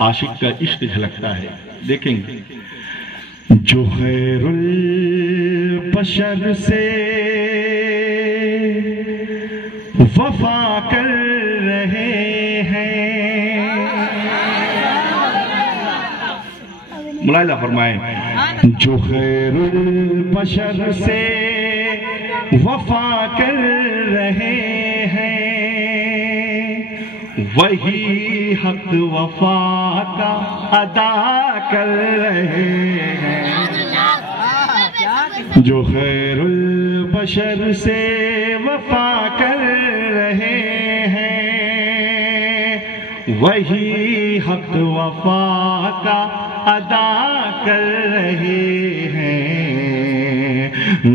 عاشق کا عشق جھلکتا ہے. دیکھیں گے جو خیر البشر سے وفا کر رہے ہیں. ملاحظہ فرمائیں جو خیر البشر سے وفا کر رہے ہیں وہی حق وفا کا ادا کر رہے ہیں. جو خیر البشر سے وفا کر رہے ہیں وہی حق وفا کا ادا کر رہے ہیں.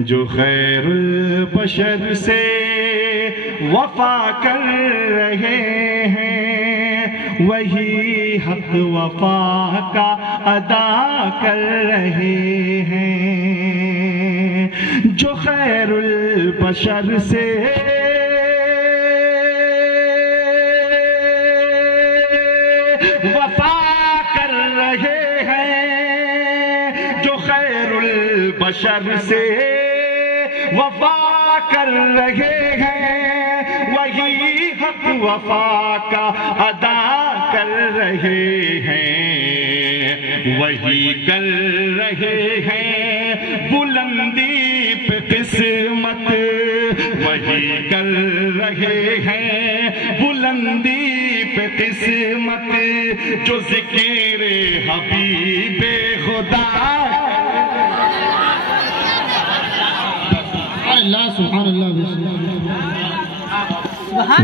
جو خیر البشر سے وفا کر رہے ہیں وہی حق وفا کا ادا کر رہے ہیں. جو خیر البشر سے وفا کر رہے ہیں جو خیر البشر سے وفا کر رہے ہیں وہی حق وفا کا ادا کر رہے ہیں. وہی کر رہے ہیں بلندی پہ قسمت وہی کر رہے ہیں بلندی پہ قسمت جو ذکر حبیب خدا. اللہ سبحان اللہ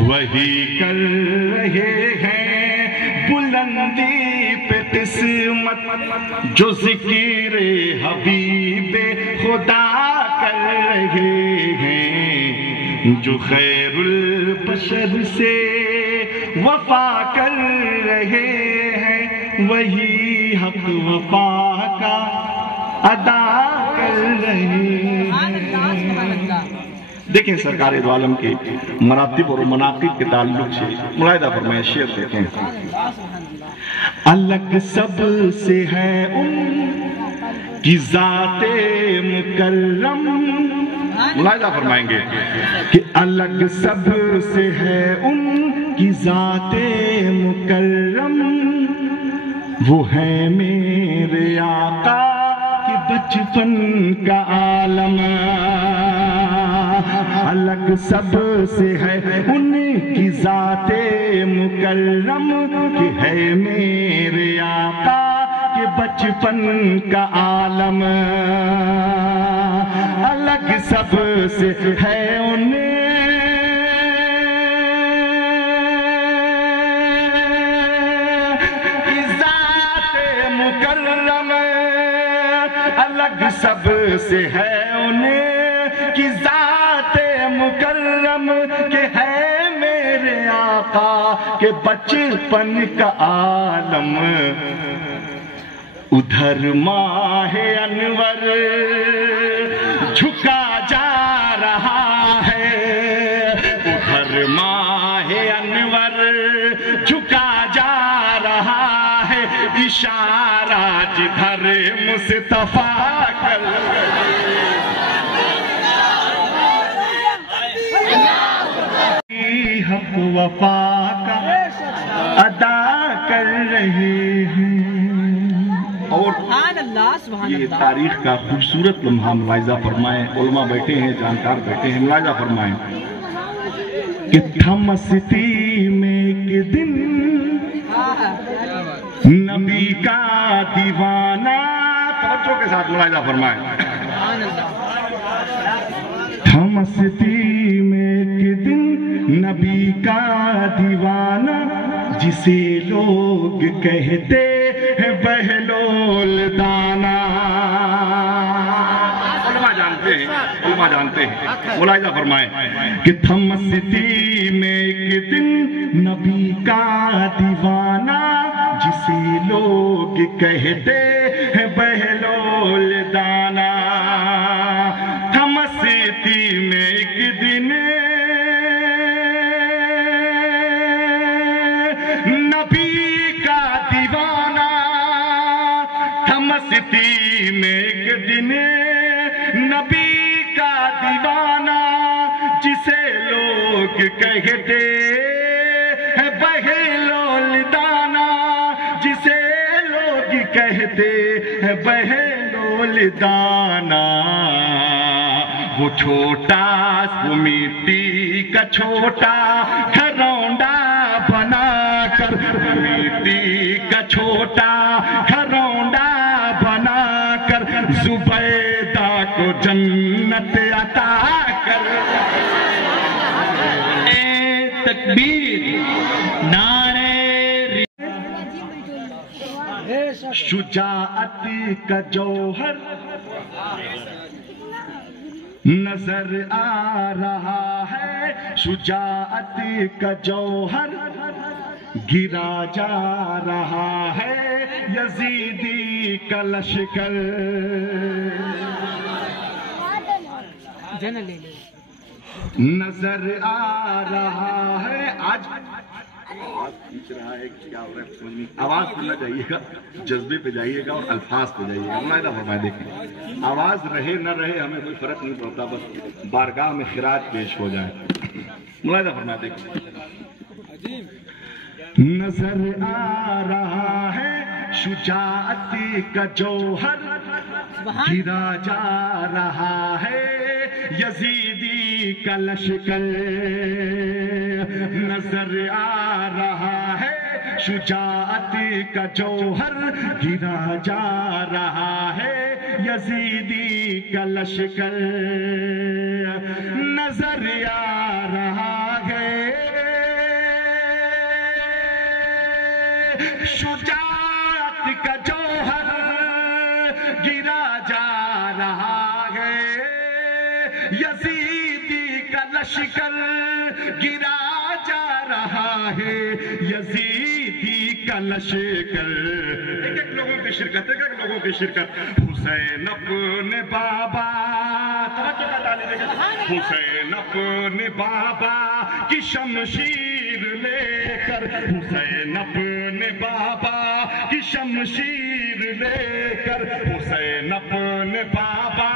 وہی کر رہے ہیں بلندی پہ قسمت جو ذکر حبیب خدا کر رہے ہیں. جو خیر البشر سے وفا کر رہے ہیں وہی حق وفا کا ادا کر رہے ہیں. دیکھیں سرکار دو عالم کے مراتب اور مناقب کے تعلق سے ملاحظہ فرمائیں. شعر دیکھیں الگ سب سے ہے ان کی ذات مکرم. ملاحظہ فرمائیں گے کہ الگ سب سے ہے ان کی ذات مکرم وہ ہے میرے آقا کہ بچپن کا عالم. الگ سب سے ہے ان کی ذات مکرم کہ ہے میرے آقا کہ بچپن کا عالم. الگ سب سے ہے ان کی ذات مکرم. الگ سب سے ہے ان کی ذات مکرم کہ ہے میرے آقا کہ بچپن کا عالم. ادھر ماہ انور جھکا جا رہا ہے ادھر ماہ انور جھکا جا رہا ہے اشارہ جدھر مصطفیٰ کر حق وفا کا ادا کر رہے ہیں. اور یہ تاریخ کا خوبصورت لمحہ ملاحظہ فرمائیں. علماء بیٹھے ہیں جانکار بیٹھے ہیں. ملاحظہ فرمائیں کہ تھا مستی میں ایک دن نبی کا دیوانہ. توجہ کے ساتھ ملاحظہ فرمائیں. تھا مستی میں ایک دن نبی کا دیوانہ جسے لوگ کہتے ہیں بہلول دانا. علماء جانتے ہیں. ملاحظہ فرمائیں کہ تھا مستی میں ایک دن نبی کا دیوانہ جسے لوگ کہتے ہیں بہلول دانا. تھا مستی میں ایک دن نبی کا دیوانہ کہتے ہیں بہلول دانا، جسے لوگ کہتے ہیں بہلول دانا، وہ چھوٹا وہ مٹی کا چھوٹا گھرونڈا بنا کر، مٹی کا چھوٹا گھرونڈا بنا کر زبیدہ کو جنت عطا کر۔ تکبیر، نعرہ شجاعت کا جوہر نظر آ رہا ہے، شجاعت کا جوہر گرا جا رہا ہے، یزیدی کا لشکر نظر آ رہا ہے۔ آج آواز کھینچ رہا ہے، کیا ہو رہا ہے سمجھ نہیں، آواز سننا چاہیے گا، جذبے پہ جائیے گا اور الفاظ پہ جائیے گا۔ ملاحظہ فرمائے، دیکھیں آواز رہے نہ رہے ہمیں کوئی فرق نہیں پڑتا، بس بارگاہ میں خراج پیش ہو جائے۔ ملاحظہ فرمائے، دیکھیں نظر آ رہا ہے شجاعت کا جوہر گرا جا رہا ہے، یزیدی کا لشکر نظر آ رہا ہے، شجاعت کا جوہر گرا جا رہا ہے، یزیدی کا لشکر نظر آ رہا ہے، شجاعت کا جوہر گرا جا رہا ہے، یزیدی کا لشکر گرا جا رہا ہے، یزیدی کا لشکر۔ ایک لوگوں کی شرکت، ایک لوگوں کی شرکت۔ حسین اپنے بابا، حسین اپنے بابا کی شمشیر لے کر، حسین اپنے بابا کی شمشیر لے کر، حسین اپنے بابا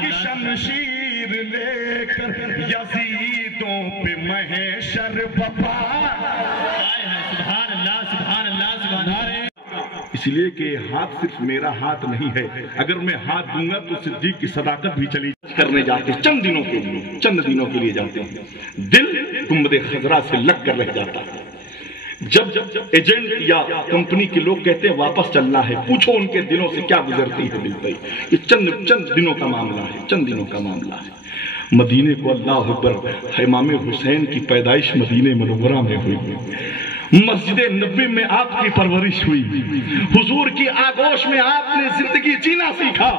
کی شمشیر لے کر یزیدوں پہ محشر بپا۔ سبحان اللہ، سبحان اللہ، سبحان اللہ۔ اس لیے کہ ہاتھ صرف میرا ہاتھ نہیں ہے، اگر میں ہاتھ دوں گا تو صدیق کی صداقت بھی چلی کرنے جاتے ہیں، چند دنوں کے لیے، چند دنوں کے لیے جاتے ہیں، دل گنبد خضرا سے لگ کر رہ جاتا ہے۔ جب ایجنٹ یا کمپنی کے لوگ کہتے ہیں واپس چلنا ہے، پوچھو ان کے دلوں سے کیا گزرتی ہے دل پہ۔ یہ چند دنوں کا معاملہ ہے، چند دنوں کا معاملہ ہے۔ مدینے کو اللہ اکبر، امام حسین کی پیدائش مدینے منورہ میں ہوئی، مسجد نبوی میں آپ کی پرورش ہوئی، حضور کی آغوش میں آپ نے زندگی جینا سیکھا۔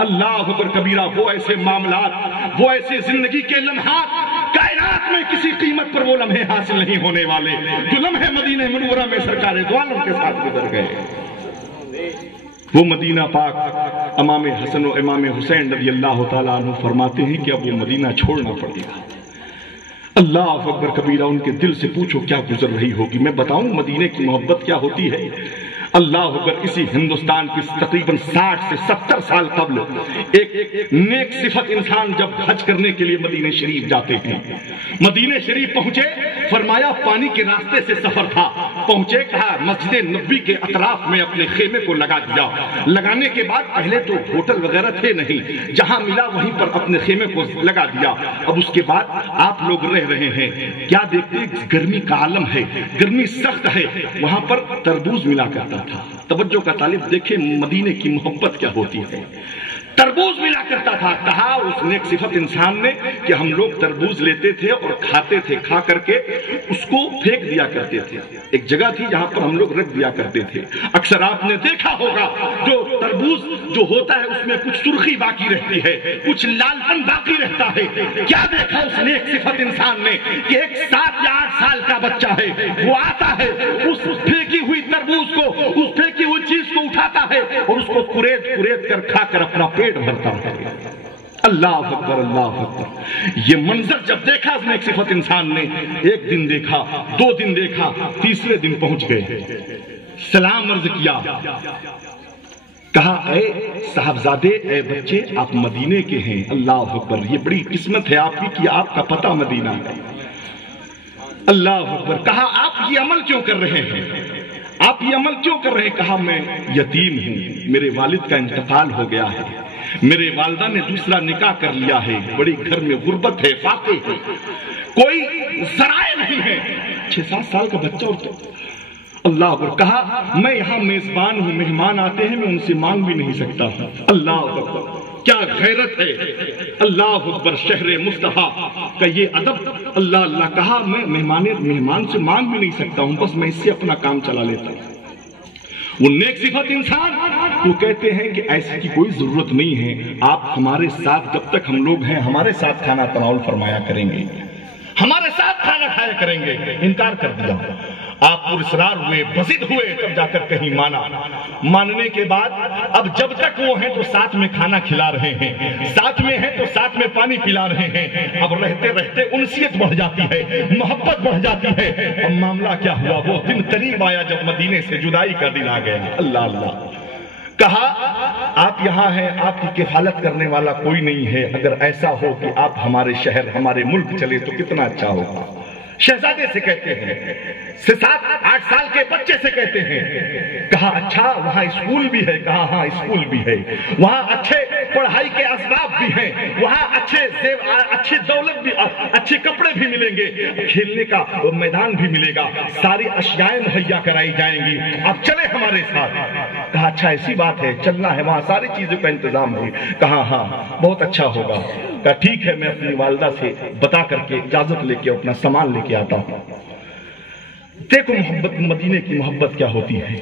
اللہ اکبر کبیرہ، وہ ایسے معاملات، وہ ایسے زندگی کے لمحات کائنات میں کسی قیمت پر وہ لمحے حاصل نہیں ہونے والے جو لمحے مدینہ منورہ میں سرکار دو عالم کے ساتھ گزر گئے۔ وہ مدینہ پاک امام حسن و امام حسین رضی اللہ تعالیٰ عنہ فرماتے ہیں کہ اب وہ مدینہ چھوڑنا پڑے گا۔ اللہ اکبر کبیرہ، ان کے دل سے پوچھو کیا گزر رہی ہوگی۔ میں بتاؤں مدینے کی محبت کیا ہوتی ہے۔ اللہ اکبر، اسی ہندوستان کی تقریباً 60 سے 70 سال قبل ایک نیک صفت انسان جب حج کرنے کے لیے مدینہ شریف جاتے ہیں، مدینہ شریف پہنچے، فرمایا پانی کے راستے سے سفر تھا، پہنچے، کہا مسجد نبوی کے اطراف میں اپنے خیمے کو لگا دیا۔ لگانے کے بعد پہلے تو ہوٹل وغیرہ تھے نہیں، جہاں ملا وہیں پر اپنے خیمے کو لگا دیا۔ اب اس کے بعد آپ لوگ رہ رہے ہیں، کیا دیکھتے ہیں گرمی کا عالم ہے، گرمی سخت ہے، وہاں پر تربوز ملا کرتا تھا۔ توجہ کا طالب دیکھیں مدینے کی محبت کیا ہوتی ہے۔ تربوز ملا کرتا تھا، کہا اس نیک صفت انسان نے کہ ہم لوگ تربوز لیتے تھے اور کھاتے تھے، کھا کر کے اس کو پھینک دیا کرتے تھے۔ ایک جگہ تھی جہاں پر ہم لوگ رکھ دیا کرتے تھے۔ اکثر آپ نے دیکھا ہوگا جو تربوز جو ہوتا ہے اس میں کچھ سرخی باقی رہتی ہے، کچھ لال پن باقی رہتا ہے۔ کیا دیکھا اس نیک صفت انسان نے کہ ایک 7 یا 8 سال کا بچہ ہے، وہ آتا ہے اس پھینکی ہوئی تربوز کو، اس پھینکی ہوئی چیز کو اٹھاتا ہے اور اس کو کریت کر کھا کر اپنا پیٹ بھرتا ہے۔ اللہ اکبر، اللہ اکبر۔ یہ منظر جب دیکھا اس نیک صفت انسان نے، ایک دن دیکھا، 2 دن دیکھا، تیسرے دن پہنچ گئے، سلام عرض کیا، کہا اے صاحبزادے، اے بچے، آپ مدینے کے ہیں۔ اللہ اکبر، یہ بڑی قسمت ہے آپ کی کہ آپ کا پتہ مدینہ ہے۔ اللہ اکبر. کہا آپ یہ عمل کیوں کر رہے ہیں؟ آپ یہ عمل کیوں کر رہے ہیں؟ کہا میں یتیم ہوں، میرے والد کا انتقال ہو گیا ہے، میرے والدہ نے دوسرا نکاح کر لیا ہے، بڑی گھر میں غربت ہے، فاقے ہے، کوئی ذرائع نہیں ہے. 6-7 سال کا بچہ. اور اللہ اکبر. کہا میں یہاں میزبان ہوں، مہمان آتے ہیں، میں ان سے مانگ بھی نہیں سکتا ہوں. اللہ اکبر. کیا غیرت ہے. اللہ اکبر. شہر مصطفیٰ کا یہ ادب. اللہ اللہ. کہا میں مہمان سے مانگ بھی نہیں سکتا ہوں، بس میں اس سے اپنا کام چلا لیتا ہوں. وہ نیک صفت انسان وہ کہتے ہیں کہ ایسی کی کوئی ضرورت نہیں ہے، آپ ہمارے ساتھ جب تک ہم لوگ ہیں ہمارے ساتھ کھانا تناول فرمایا کریں گے، ہمارے ساتھ کھانا کھایا کریں گے. انکار کر دیا. آپ پرسرار ہوئے، بزد ہوئے، تب جا کر کہیں مانا. ماننے کے بعد اب جب تک وہ ہیں تو ساتھ میں کھانا کھلا رہے ہیں، ساتھ میں ہیں تو ساتھ میں پانی پلا رہے ہیں. اب رہتے رہتے انسیت بڑھ جاتی ہے، محبت بڑھ جاتی ہے. اب معاملہ کیا ہوا؟ وہ دن قریب آیا جب مدینے سے جدائی کا دن آ گیا. اللہ اللہ. کہا آپ یہاں ہیں، آپ کی کفالت کرنے والا کوئی نہیں ہے، اگر ایسا ہو کہ آپ ہمارے شہر ہمارے ملک چلے تو کتنا اچھا ہوگا. شہزادے سے کہتے ہیں، 7-8 سال کے بچے سے کہتے ہیں. کہا اچھا وہاں اسکول بھی ہے؟ کہا ہاں اسکول بھی ہے، وہاں اچھے پڑھائی کے اسباب بھی ہیں، وہاں اچھی دولت بھی، اچھے کپڑے بھی ملیں گے، کھیلنے کا میدان بھی ملے گا، ساری اشیاء مہیا کرائی جائیں گی، آپ چلے ہمارے ساتھ. کہا اچھا ایسی بات ہے، چلنا ہے، وہاں ساری چیزوں کا انتظام ہے. کہا ہاں بہت اچھا ہوگا. کہا ٹھیک ہے، میں اپنی والدہ سے بتا کر کے اجازت لے کے اپنا سامان لے کے آتا ہوں. دیکھو محبت، مدینے کی محبت کیا ہوتی ہے.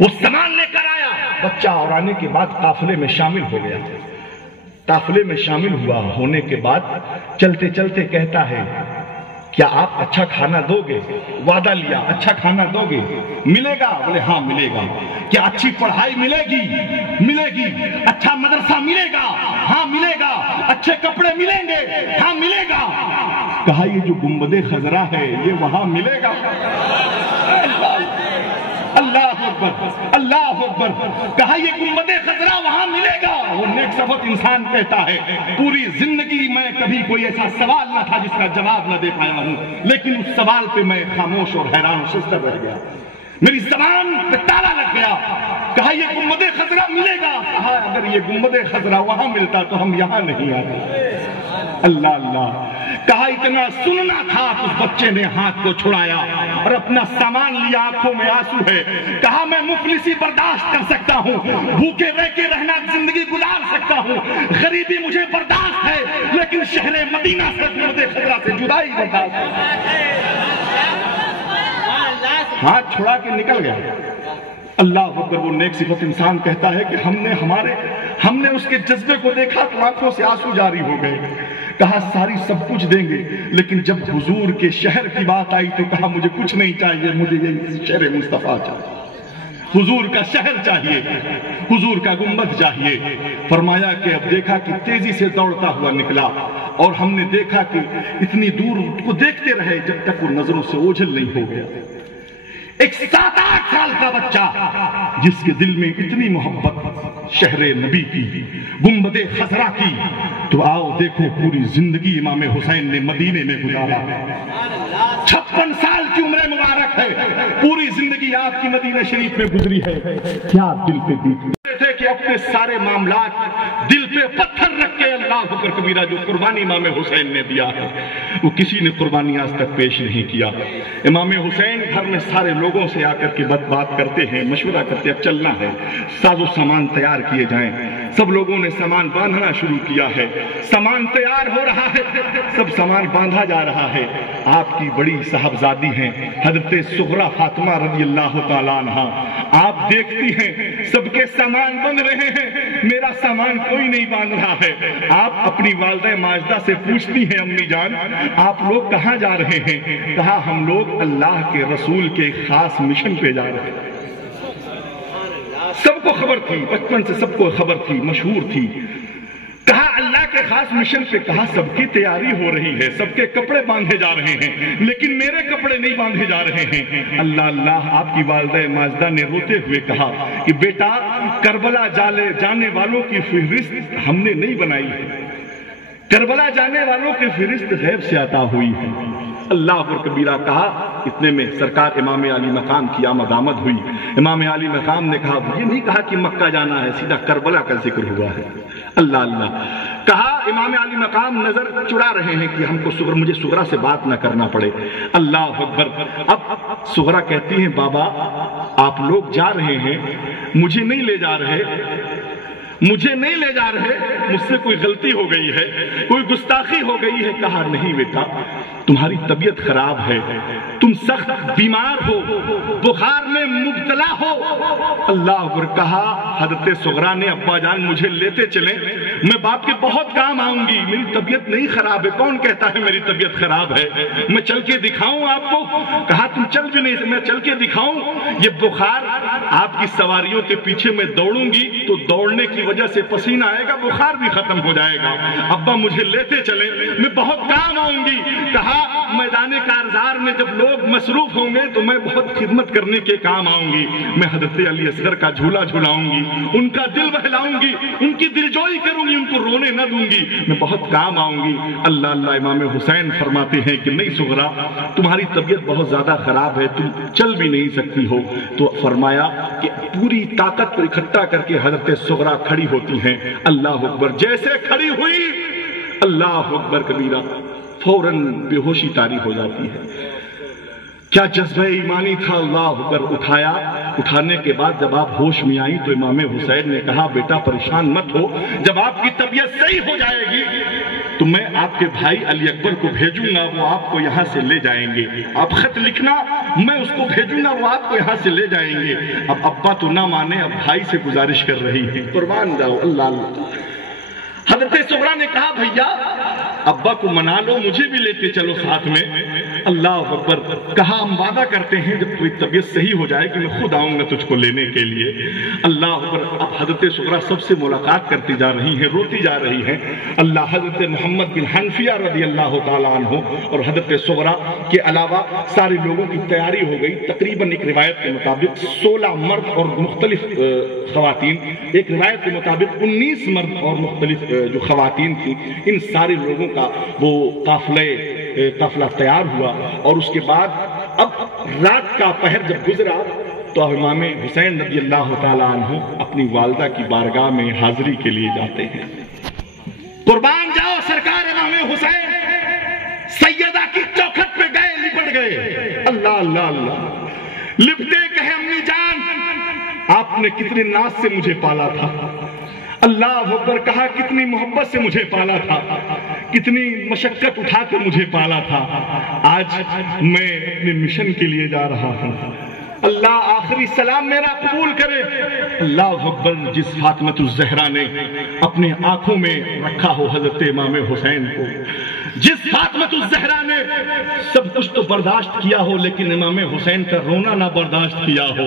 وہ سامان لے کر آیا بچہ، اور آنے کے بعد قافلے میں شامل ہو گیا. قافلے میں شامل ہوا ہونے کے بعد چلتے چلتے کہتا ہے کیا آپ اچھا کھانا دو گے؟ وعدہ لیا اچھا کھانا دو گے، ملے گا؟ بولے ہاں ملے گا. کیا اچھی پڑھائی ملے گی؟ ملے گی. اچھا مدرسہ ملے گا؟ ہاں ملے گا. اچھے کپڑے ملیں گے؟ ہاں ملے گا. کہا یہ جو گنبد خضرا ہے یہ وہاں ملے گا؟ اللہ اکبر. اللہ اکبر. کہا یہ گنبد خضرا وہاں ملے گا. وہ نیک صفت انسان کہتا ہے پوری زندگی میں کبھی کوئی ایسا سوال نہ تھا جس کا جواب نہ دے پایا ہوں، لیکن اس سوال پہ میں خاموش اور حیران شستہ رہ گیا، میری زبان پہ تالا لگ گیا. کہا یہ گنبد خضرا ملے گا؟ کہا اگر یہ گنبد خضرا وہاں ملتا تو ہم یہاں نہیں آتے. اللہ اللہ. کہا اتنا سننا تھا کہ اس بچے نے ہاتھ کو چھڑایا اور اپنا سامان لیا، آنکھوں میں آنسو ہے. کہا میں مفلسی برداشت کر سکتا ہوں، بھوکے رہ کے رہنا زندگی گزار سکتا ہوں، غریبی مجھے برداشت ہے، لیکن شہر مدینہ سے گنبد خضرا سے جدائی برداشت ہے. ہاتھ چھڑا کے نکل گیا. اللہ اکبر. وہ نیک صفت انسان کہتا ہے کہ ہم نے اس کے جذبے کو دیکھا تو آنکھوں سے آنسو جاری ہو گئے. کہا ساری سب کچھ دیں گے، لیکن جب حضور کے شہر کی بات آئی تو کہا مجھے کچھ نہیں چاہیے، مجھے یہ شہر مصطفیٰ چاہیے، حضور کا شہر چاہیے، حضور کا گنبد چاہیے. فرمایا کہ اب دیکھا کہ تیزی سے دوڑتا ہوا نکلا، اور ہم نے دیکھا کہ اتنی دور کو دیکھتے رہے جب تک وہ نظروں سے اوجھل نہیں ہو گیا. ایک 7-8 سال کا بچہ جس کے دل میں اتنی محبت شہر نبی کی، گنبد خضرا کی. تو آؤ دیکھو پوری زندگی امام حسین نے مدینے میں گزارا. 56 سال کی عمر مبارک ہے، پوری زندگی آپ کی مدینہ شریف میں گزری ہے. کیا دل پہ بیتی تھے کہ اپنے سارے معاملات دل پہ پتھر رکھ کے اللہ اکبر کبیرہ جو قربانی امام حسین نے دیا ہے وہ کسی نے قربانی آج تک پیش نہیں کیا. امام حسین گھر میں سارے لوگوں سے آ کر کے بات کرتے ہیں، مشورہ کرتے ہیں اب چلنا ہے، ساز و سامان تیار کیے جائیں. سب لوگوں نے سامان باندھنا شروع کیا ہے، سامان تیار ہو رہا ہے، سب سامان باندھا جا رہا ہے. آپ کی بڑی صاحبزادی ہیں حضرت صغرا فاطمہ رضی اللہ تعالیٰ عنہ، آپ دیکھتی ہیں سب کے سامان بند رہے ہیں، میرا سامان کوئی نہیں باندھ رہا ہے. آپ اپنی والدہ ماجدہ سے پوچھتی ہیں امی جان آپ لوگ کہاں جا رہے ہیں؟ کہا ہم لوگ اللہ کے رسول کے خاص مشن پہ جا رہے ہیں. سب کو خبر تھی، بچپن سے سب کو خبر تھی، مشہور تھی. کہا اللہ کے خاص مشن پہ. کہا سب کی تیاری ہو رہی ہے، سب کے کپڑے باندھے جا رہے ہیں، لیکن میرے کپڑے نہیں باندھے جا رہے ہیں. اللہ اللہ. آپ کی والدہ ماجدہ نے روتے ہوئے کہا کہ بیٹا کربلا جانے والوں کی فہرست ہم نے نہیں بنائی ہے، کربلا جانے والوں کی فہرست غیب سے عطا ہوئی ہے. اللہ اکبر کبیرہ کہا۔ اتنے میں سرکار امام علی مقام کی آمد ہوئی۔ امام علی مقام نے کہا یہ نہیں کہا کہ مکہ جانا ہے، سیدھا کربلا کا ذکر ہوا ہے۔ اللہ اللہ کہا۔ امام علی مقام نظر چڑا رہے ہیں کہ ہم کو مجھے سغرا سے بات نہ کرنا پڑے۔ اللہ اکبر۔ اب سغرا کہتی ہیں بابا آپ لوگ جا رہے ہیں، مجھے نہیں لے جا رہے، مجھے نہیں لے جا رہے، مجھ سے کوئی غلطی ہو گئی ہے، کوئی گستاخی ہو گئی ہے۔ کہا نہیں بیٹا تمہاری طبیعت خراب ہے، تم سخت بیمار ہو، بخار میں مبتلا ہو۔ اللہ اکبر۔ کہا حضرت سغرا نے ابا جان مجھے لیتے چلیں، میں باپ کے بہت کام آؤں گی، میری طبیعت نہیں خراب ہے، کون کہتا ہے میری طبیعت خراب ہے، میں چل کے دکھاؤں آپ کو؟ کہا تم چل بھی نہیں، میں چل کے دکھاؤں؟ یہ بخار آپ کی سواریوں کے پیچھے میں دوڑوں گی تو دوڑنے کی وجہ سے پسینہ آئے گا، بخار بھی ختم ہو جائے گا، ابا مجھے لیتے چلیں، میں بہت کام آؤں گی۔ کہا میدان کارزار میں جب لوگ مصروف ہوں گے تو میں بہت خدمت کرنے کے کام آؤں گی، میں حضرت علی اصغر کا جھولا جھولاؤں گی، ان کا دل بہلاؤں گی، ان کی دلجوئی کروں گی، ان کو رونے نہ دوں گی، میں بہت کام آؤں گی۔ اللہ اللہ امام حسین فرماتے ہیں کہ نہیں سغرا تمہاری طبیعت بہت زیادہ خراب ہے، تم چل بھی نہیں سکتی ہو۔ تو فرمایا کہ پوری طاقت کو اکٹھا کر کے حضرت سغرا کھڑی ہوتی ہیں۔ اللہ اکبر۔ جیسے کھڑی ہوئی اللہ اکبر کبیرہ فوراً بے ہوشی طاری ہو جاتی ہے۔ کیا جذبہ ایمانی تھا! اللہ اکبر۔ اٹھایا، اٹھانے کے بعد جب آپ ہوش میں آئیں تو امام حسین نے کہا بیٹا پریشان مت ہو، جب آپ کی طبیعت صحیح ہو جائے گی تو میں آپ کے بھائی علی اکبر کو بھیجوں گا، وہ آپ کو یہاں سے لے جائیں گے، آپ خط لکھنا، میں اس کو بھیجوں گا، وہ آپ کو یہاں سے لے جائیں گے۔ اب ابا تو نہ مانے، اب بھائی سے گزارش کر رہی ہے، قربان جاؤ۔ اللہ اللہ۔ حضرت سغرا نے کہا بھیا ابا کو منا لو، مجھے بھی لیتے چلو ساتھ میں۔ اللہ اکبر۔ کہا ہم وعدہ کرتے ہیں جب تمہاری طبیعت صحیح ہو جائے کہ میں خود آؤں گا تجھ کو لینے کے لیے۔ اللہ اکبر۔ اب حضرت سغرا سب سے ملاقات کرتی جا رہی ہیں، روتی جا رہی ہیں۔ اللہ حضرت محمد بن حنفیہ رضی اللہ تعالیٰ عنہ اور حضرت سغرا کے علاوہ سارے لوگوں کی تیاری ہو گئی۔ تقریباً ایک روایت کے مطابق 16 مرد اور مختلف خواتین، ایک روایت کے مطابق 19 مرد اور مختلف جو خواتین تھیں، ان سارے لوگوں کا وہ قافلہ تیار ہوا۔ اور اس کے بعد اب رات کا پہر جب گزرا تو امام حسین رضی اللہ تعالیٰ عنہ اپنی والدہ کی بارگاہ میں حاضری کے لیے جاتے ہیں۔ قربان جاؤ سرکار امام حسین سیدہ کی چوکھٹ پہ گئے، لپٹ گئے۔ اللہ اللہ اللہ۔ لپٹے کہے امی جان آپ نے کتنے ناز سے مجھے پالا تھا، اللہ اکبر۔ کہا کتنی محبت سے مجھے پالا تھا، کتنی مشقت اٹھا کر مجھے پالا تھا، آج میں اپنے مشن کے لیے جا رہا ہوں، اللہ آخری سلام میرا قبول کرے۔ اللہ اکبر۔ جس فاطمۃ الزہرا نے اپنے آنکھوں میں رکھا ہو حضرت امام حسین کو، جس فاطمۃ الزہرا نے سب کچھ تو برداشت کیا ہو لیکن امام حسین کا رونا نہ برداشت کیا ہو،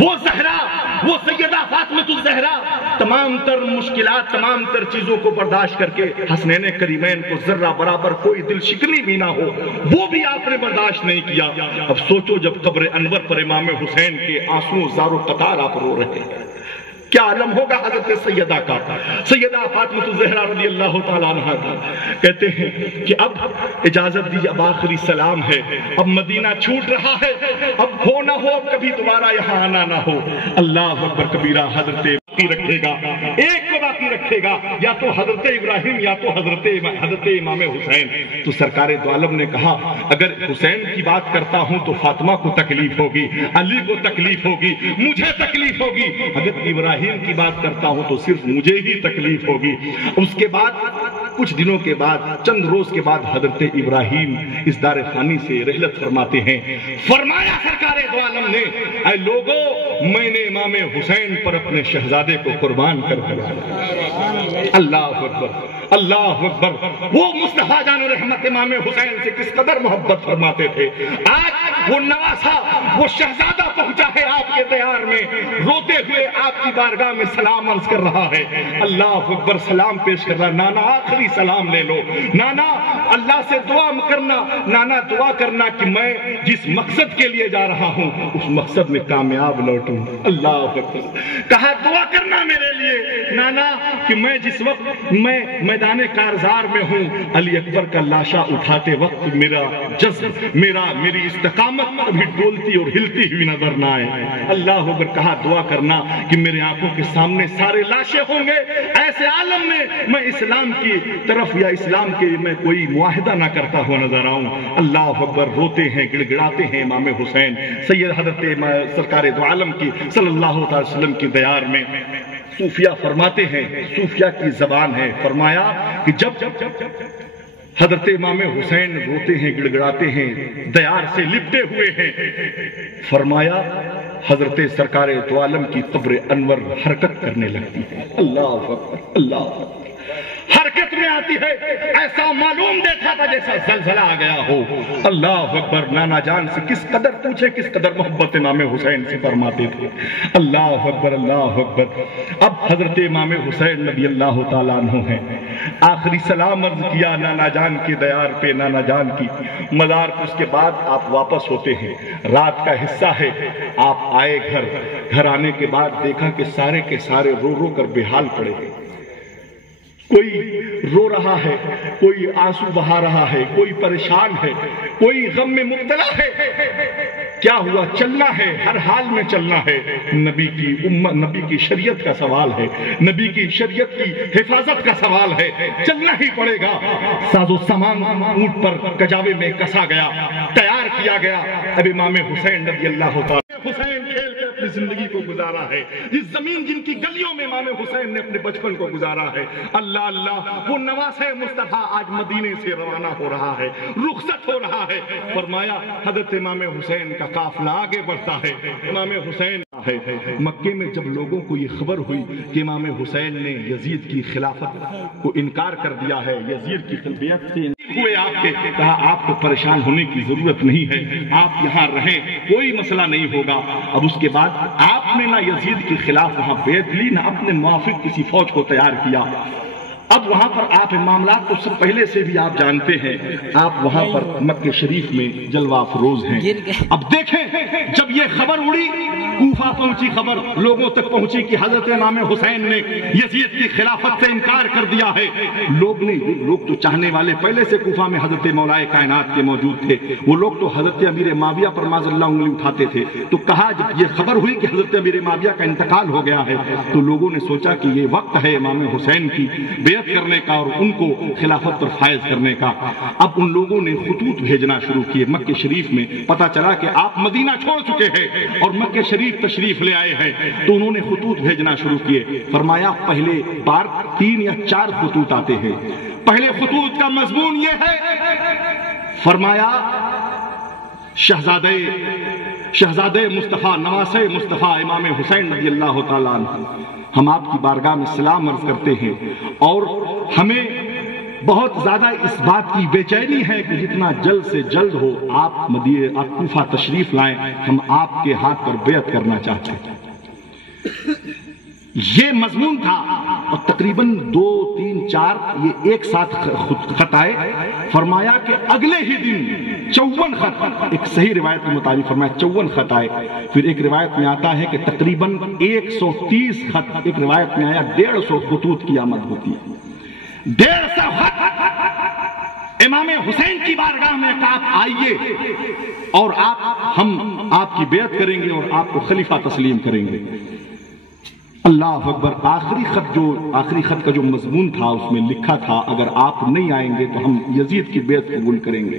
وہ زہرا، وہ سیدہ فاطمۃ الزہرا تمام تر مشکلات، تمام تر چیزوں کو برداشت کر کے حسنین کریمین کو ذرہ برابر کوئی دل شکنی بھی نہ ہو، وہ بھی آپ نے برداشت نہیں کیا۔ اب سوچو جب قبر انور پر امام حسین کے آنسو زار و قطار آپ رو رہے ہیں، کیا عالم ہوگا حضرت سیدہ کا، سیدہ فاطمۃ الزہرا رضی اللہ تعالیٰ عنہ کا۔ کہتے ہیں کہ اب اجازت دیجیے، اب آخری سلام ہے، اب مدینہ چھوٹ رہا ہے، اب ہو نہ ہو کبھی دوبارہ یہاں آنا نہ ہو۔ اللہ اکبر کبیرہ۔ حضرت رکھے گا، ایک کو باقی رکھے گا، یا تو حضرت ابراہیم یا تو حضرت امام حسین۔ تو سرکار دو عالم نے کہا اگر حسین کی بات کرتا ہوں تو فاطمہ کو تکلیف ہوگی، علی کو تکلیف ہوگی، مجھے تکلیف ہوگی، اگر ابراہیم کی بات کرتا ہوں تو صرف مجھے ہی تکلیف ہوگی۔ اس کے بعد کچھ دنوں کے بعد، چند روز کے بعد حضرت ابراہیم اس دار فانی سے رحلت فرماتے ہیں۔ فرمایا سرکار دو عالم نے اے لوگو میں نے امام حسین پر اپنے شہزادے کو قربان کر دیا۔ اللہ اکبر، اللہ اکبر۔ وہ مصطفیٰ جان رحمت امام حسین سے کس قدر محبت فرماتے تھے۔ آج وہ نواسا، وہ شہزادہ پہنچا ہے آپ کے دیار میں، روتے ہوئے آپ کی بارگاہ میں سلام عرض کر رہا ہے۔ اللہ اکبر۔ سلام پیش کر رہا، نانا آخری سلام لے لو، نانا اللہ سے دعا کرنا، نانا دعا کرنا کہ میں جس مقصد کے لیے جا رہا ہوں اس مقصد میں کامیاب لوٹوں۔ اللہ اکبر۔ کہا دعا کرنا میرے لیے، نانا کہ میں جس وقت میں میدان کارزار میں ہوں علی اکبر کا لاشا اٹھاتے وقت میرا جذب میری استقامت ابھی ڈولتی اور ہلتی ہوئی نظر نہ آئے. اللہ اکبر کہا دعا کرنا کہ میرے آنکھوں کے سامنے سارے لاشیں ہوں گے، ایسے عالم میں اسلام کی طرف یا اسلام کے میں کوئی معاہدہ نہ کرتا ہوا نظر آؤں. اللہ اکبر روتے ہیں، گڑ گڑاتے ہیں امام حسین. سید حضرت سرکار دو عالم کی صلی اللہ علیہ وسلم کی دیار میں صوفیہ فرماتے ہیں، صوفیہ کی زبان ہے، فرمایا کہ جب حضرت امام حسین روتے ہیں، گڑ گڑاتے ہیں، دیار سے لپٹے ہوئے ہیں، فرمایا حضرت سرکار دو عالم کی قبر انور حرکت کرنے لگتی ہے. اللہ اکبر، اللہ اکبر، حرکت میں آتی ہے. ایسا معلوم دیکھا تھا جیسا زلزلہ آ گیا ہو. اللہ اکبر. نانا جان سے کس قدر پوچھے کس قدر محبت امام حسین سے فرماتے تھے. اللہ اکبر، اللہ اکبر. اب حضرت امام حسین رضی اللہ تعالیٰ عنہ ہیں. آخری سلام عرض کیا نانا جان کی دیار پہ، نانا جان کی مزار پہ. اس کے بعد آپ واپس ہوتے ہیں. رات کا حصہ ہے. آپ آئے گھر آنے کے بعد دیکھا کہ سارے کے سارے رو رو کر بے حال پڑے ہیں. کوئی رو رہا ہے، کوئی آنسو بہا رہا ہے، کوئی پریشان ہے، کوئی غم میں مبتلا ہے. کیا ہوا؟ چلنا ہے، ہر حال میں چلنا ہے. نبی کی امت، نبی کی شریعت کا سوال ہے، نبی کی شریعت کی حفاظت کا سوال ہے. چلنا ہی پڑے گا. ساز و سامان اونٹ پر کجاوے میں کسا گیا، تیار کیا گیا. اب امام حسین رضی اللہ تعالیٰ حسین کھیل کے اپنی زندگی کو گزارا ہے. جس زمین جن کی گلیوں میں امام حسین نے اپنے بچپن کو گزارا ہے. اللہ اللہ، وہ نواسہ مصطفیٰ آج مدینے سے روانہ ہو رہا ہے، رخصت ہو رہا ہے. فرمایا حضرت امام حسین کا قافلہ آگے بڑھتا ہے. امام حسین ہے مکے میں جب لوگوں کو یہ خبر ہوئی کہ امام حسین نے یزید کی خلافت کو انکار کر دیا ہے، یزید کی بیعت سے ہوئے آپ کے، کہا آپ کو پریشان ہونے کی ضرورت نہیں ہے، آپ یہاں رہیں، کوئی مسئلہ نہیں ہوگا. اب اس کے بعد آپ نے نہ یزید کے خلاف وہاں بیعت لی، نہ اپنے موافق کسی فوج کو تیار کیا. اب وہاں پر آپ معاملات کو سب پہلے سے بھی آپ جانتے ہیں. آپ وہاں پر مکہ شریف میں جلوہ افروز ہیں. اب دیکھیں جب یہ خبر اڑی، کوفہ پہنچی خبر، لوگوں تک پہنچی کہ حضرت امام حسین نے یزید کی خلافت سے انکار کر دیا ہے. لوگ تو چاہنے والے پہلے سے کوفہ میں حضرت مولائے کائنات کے موجود تھے. وہ لوگ تو حضرت امیر معاویہ پر معاذ اللہ انگلی اٹھاتے تھے. تو کہا جب یہ خبر ہوئی کہ حضرت امیر معاویہ کا انتقال ہو گیا ہے، تو لوگوں نے سوچا کہ یہ وقت ہے امام حسین کی بیعت کرنے کا اور ان کو خلافت پر فائز کرنے کا. اب ان لوگوں نے خطوط بھیجنا شروع کیے مکہ شریف میں. پتا چلا کہ آپ مدینہ چھوڑ چکے ہیں اور مکہ شریف تشریف لے آئے ہیں، تو انہوں نے خطوط بھیجنا شروع کیے. فرمایا پہلے بار 3 یا 4 خطوط آتے ہیں. پہلے خطوط کا مضمون یہ ہے، فرمایا شہزادے مصطفیٰ، نواسہ مصطفیٰ امام حسین رضی اللہ تعالیٰ عنہ، ہم آپ کی بارگاہ میں سلام عرض کرتے ہیں اور ہمیں بہت زیادہ اس بات کی بے چینی ہے کہ جتنا جلد سے جلد ہو آپ کوفہ تشریف لائیں. ہم آپ کے ہاتھ پر بیعت کرنا چاہتے ہیں. یہ مضمون تھا اور تقریباً 2 3 4 یہ ایک ساتھ خط آئے. فرمایا کہ اگلے ہی دن 54 خط، ایک صحیح روایت کے مطابق فرمایا 54 خط آئے. پھر ایک روایت میں آتا ہے کہ تقریباً 130 خط، ایک روایت میں آیا 150 خطوط کی آمد ہوتی ہے. 150 خط امام حسین کی بارگاہ میں کہ آپ آئیے اور ہم آپ کی بیعت کریں گے اور آپ کو خلیفہ تسلیم کریں گے. اللہ اکبر. آخری خط کا جو مضمون تھا اس میں لکھا تھا اگر آپ نہیں آئیں گے تو ہم یزید کی بیعت قبول کریں گے.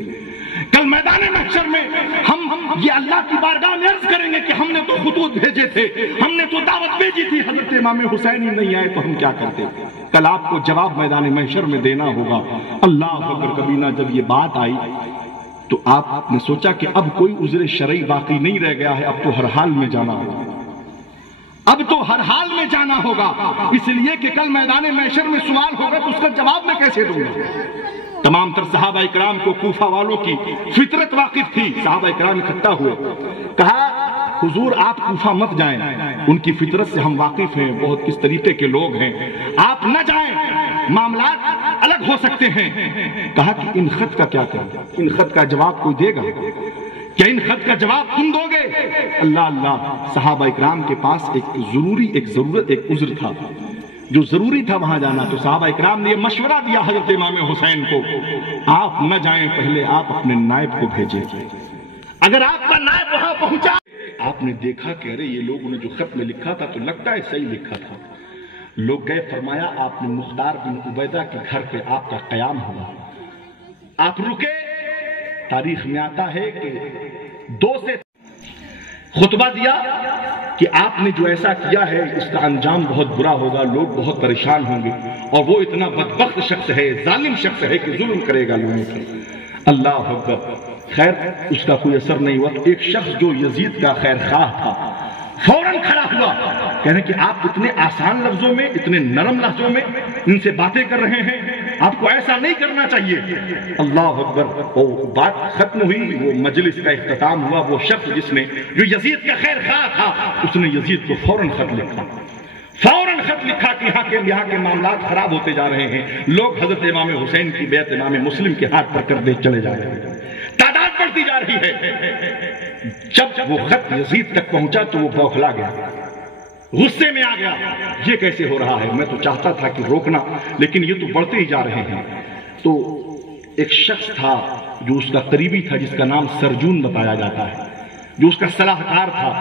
کل میدان محشر میں ہم یہ اللہ کی بارگاہ میں عرض کریں گے کہ ہم نے تو خطوط بھیجے تھے، ہم نے تو دعوت بھیجی تھی، حضرت امام حسین ہی نہیں آئے تو ہم کیا کرتے. کل آپ کو جواب میدان محشر میں دینا ہوگا. اللہ اکبر. کبینہ جب یہ بات آئی تو آپ نے سوچا کہ اب کوئی عذر شرعی باقی نہیں رہ گیا ہے، اب تو ہر حال میں جانا ہوگا. اب تو ہر حال میں جانا ہوگا، اس لیے کہ کل میدان محشر میں سوال ہوگا تو اس کا جواب میں کیسے دوں گا. تمام تر صحابہ اکرام کو کوفہ والوں کی فطرت واقف تھی. صحابہ اکرام اکٹھا ہوئے، کہا حضور آپ کوفہ مت جائیں، ان کی فطرت سے ہم واقف ہیں، بہت کس طریقے کے لوگ ہیں، آپ نہ جائیں، معاملات الگ ہو سکتے ہیں. کہا کہ ان خط کا کیا کریں، ان خط کا جواب کوئی دے گا کیا؟ ان خط کا جواب تم دو گے؟ اللہ اللہ. صحابہ اکرام کے پاس ایک ضرورت، ایک عذر تھا. جو ضروری تھا وہاں جانا، تو صحابہ اکرام نے یہ مشورہ دیا حضرت امام حسین کو، آپ نہ جائیں، پہلے آپ اپنے نائب کو بھیجیں، اگر آپ کا نائب وہاں پہنچا، آپ نے دیکھا کہ ارے یہ لوگوں نے جو خط میں لکھا تھا تو لگتا ہے صحیح لکھا تھا، لوگ گئے، فرمایا آپ نے مختار بن عبیدہ کے گھر پہ آپ کا قیام ہوا، آپ رکے، تاریخ میں آتا ہے کہ 2 سے خطبہ دیا کہ آپ نے جو ایسا کیا ہے اس کا انجام بہت برا ہوگا، لوگ بہت پریشان ہوں گے، اور وہ اتنا بدبخت شخص ہے، ظالم شخص ہے کہ ظلم کرے گا لوگوں پر۔ اللہ اکبر۔ خیر اس کا کوئی اثر نہیں ہوا۔ ایک شخص جو یزید کا خیر خواہ تھا فوراً کھڑا ہوا، کہنے کہ آپ اتنے آسان لفظوں میں، اتنے نرم لفظوں میں ان سے باتیں کر رہے ہیں، آپ کو ایسا نہیں کرنا چاہیے۔ اللہ اکبر۔ وہ بات ختم ہوئی، وہ مجلس کا اختتام ہوا۔ وہ شخص جس نے جو یزید کا خیر خواہ تھا، اس نے یزید کو فوراً خط لکھا، فوراً خط لکھا کہ یہاں کے معاملات خراب ہوتے جا رہے ہیں، لوگ حضرت امام حسین کی بیعت امام مسلم کے ہاتھ پر کرتے چلے جا رہے ہیں، تعداد بڑھتی جا رہی ہے۔ جب وہ خط یزید تک پہنچا تو وہ بوکھلا گیا، غصے میں آ گیا، یہ کیسے ہو رہا ہے، میں تو چاہتا تھا کہ روکنا، لیکن یہ تو بڑھتے ہی جا رہے ہیں۔ تو ایک شخص تھا جو اس کا قریبی تھا، جس کا نام سرجون بتایا جاتا ہے، جو اس کا صلاح کار تھا،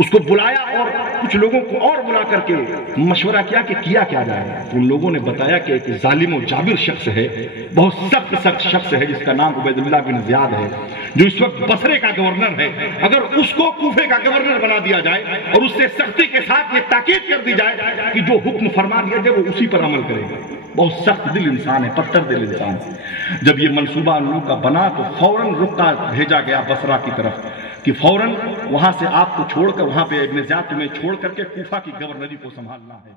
اس کو بلایا اور کچھ لوگوں کو اور بلا کر کے مشورہ کیا کہ کیا جائے۔ ان لوگوں نے بتایا کہ ایک ظالم و جابر شخص ہے، بہت سخت شخص ہے، جس کا نام عبید اللہ بن زیاد ہے، جو اس وقت بصرے کا گورنر ہے، اگر اس کو کوفے کا گورنر بنا دیا جائے اور اس سے سختی کے ساتھ یہ تاکید کر دی جائے کہ جو حکم فرما دیا جائے وہ اسی پر عمل کرے گا۔ بہت سخت دل انسان ہے، پتھر دل انسان ہے۔ جب یہ منصوبہ ان لوگوں کا بنا تو فوراً رخ بھیجا گیا بصرہ کی طرف کہ فوراً وہاں سے آپ کو چھوڑ کر، وہاں پہ ابن زیاد تمہیں چھوڑ کر کے کوفہ کی گورنری کو سنبھالنا ہے۔